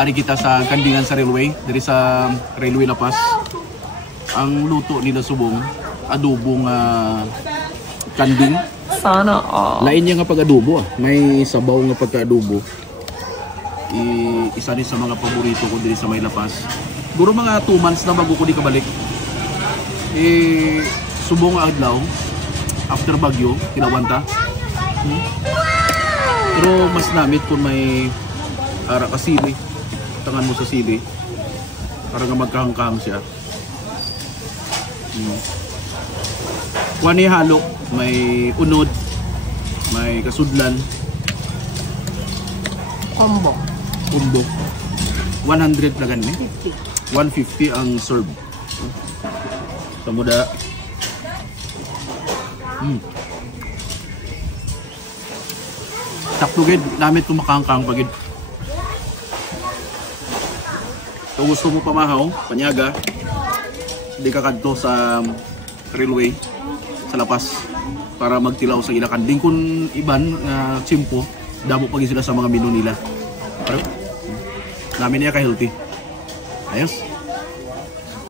Ari kita sa kandingan sa railway, dari sa railway Lapas. Ang luto nila subong, adobong kanding. Sana all. Lain niya nga pag-adobo May sabaw nga pagka-adobo. Isa ni sa mga paborito ko diri sa may Lapas. Siguro mga 2 months na bago ko di kabalik. Subong adlaw after bagyo, kinawanta. Pero mas namit kung may ara ka sili. Tangan mo sa sili para nga magkahang-kahang siya. Wani halo, may unod, may kasudlan. Combo. 100 na ganun 150 ang serve. Sa muda. Sakto gid, namit ko makangkang pagid. Kung gusto mo pamahaw, panyaga, hindi ka kadto sa railway sa Lapas para magtilaw sa ilakan. Din kung iban nga tsimpo, damo pagi sila sa mga menu nila. Pero namin niya ka-healthy. Ayos.